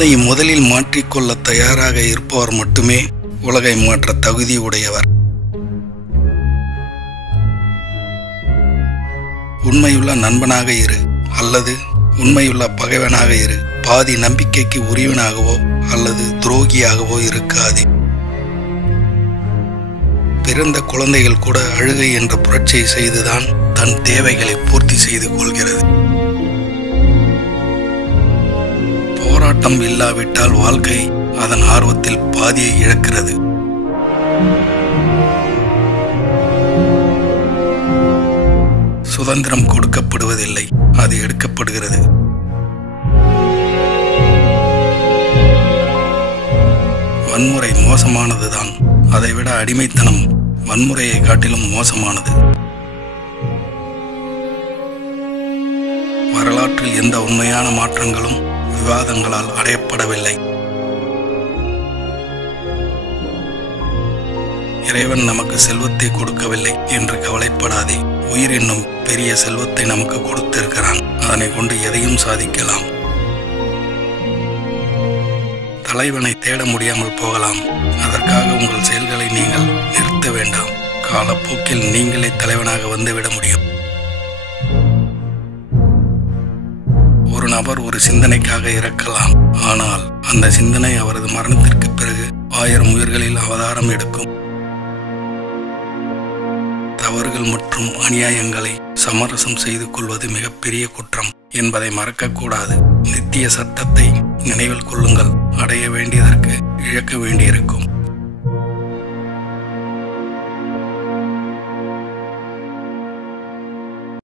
தன்னை முதலில் மாற்றிக்கொள்ள தயாராக இருப்பவர் மட்டுமே உலகை மாற்ற தகுதி உடையவர். உண்மையுள்ள நண்பனாக இரு அல்லது உண்மையுள்ள பகைவனாக இரு. பாதி நம்பிக்கைக்கு உரியவனாகவோ அல்லது துரோகியாகவோ இருக்காதே. பிறந்த குழந்தைகள் கூட அழுகை என்ற புரட்சியை செய்துதான் தன் தேவைகளை பூர்த்தி செய்து கொள்கிறது. போராட்டம் இல்லாவிட்டால் வாழ்க்கை அதன் ஆர்வத்தில் பாதியை இழக்கிறது. சுதந்திரம் கொடுக்கப்படுவதில்லை, அது எடுக்கப்படுகிறது. வன்முறை மோசமானதுதான். அதைவிட அடிமைத்தனம் வன்முறையை காட்டிலும் மோசமானது. வரலாற்றில் எந்த உண்மையான மாற்றங்களும் விவாதங்களால் அடையப்படவில்லை. இறைவன் நமக்கு செல்வத்தை கொடுக்கவில்லை என்று கவலைப்படாதே. உயிர் என்னும் பெரிய செல்வத்தை நமக்கு கொடுத்திருக்கிறான். அதனை கொண்டு எதையும் சாதிக்கலாம். தலைவனை தேட முடியாமல் போகலாம். அதற்காக உங்கள் செயல்களை நீங்கள் நிறுத்த வேண்டாம். காலப்போக்கில் நீங்களே தலைவனாக வந்துவிட முடியும். ஒரு நபர் ஒரு சிந்தனைக்காக இறக்கலாம். ஆனால் அந்த சிந்தனை அவரது மரணத்திற்கு பிறகு 1000 உயிர்களில் அவதாரம் எடுக்கும். தவறுகள் மற்றும் அநியாயங்களை சமரசம் செய்து கொள்வது மிகப்பெரிய குற்றம் என்பதை மறக்கக்கூடாது. நித்திய சட்டத்தை நினைவில் கொள்ளுங்கள். அடைய வேண்டியதற்கு இழக்க வேண்டியிருக்கும்.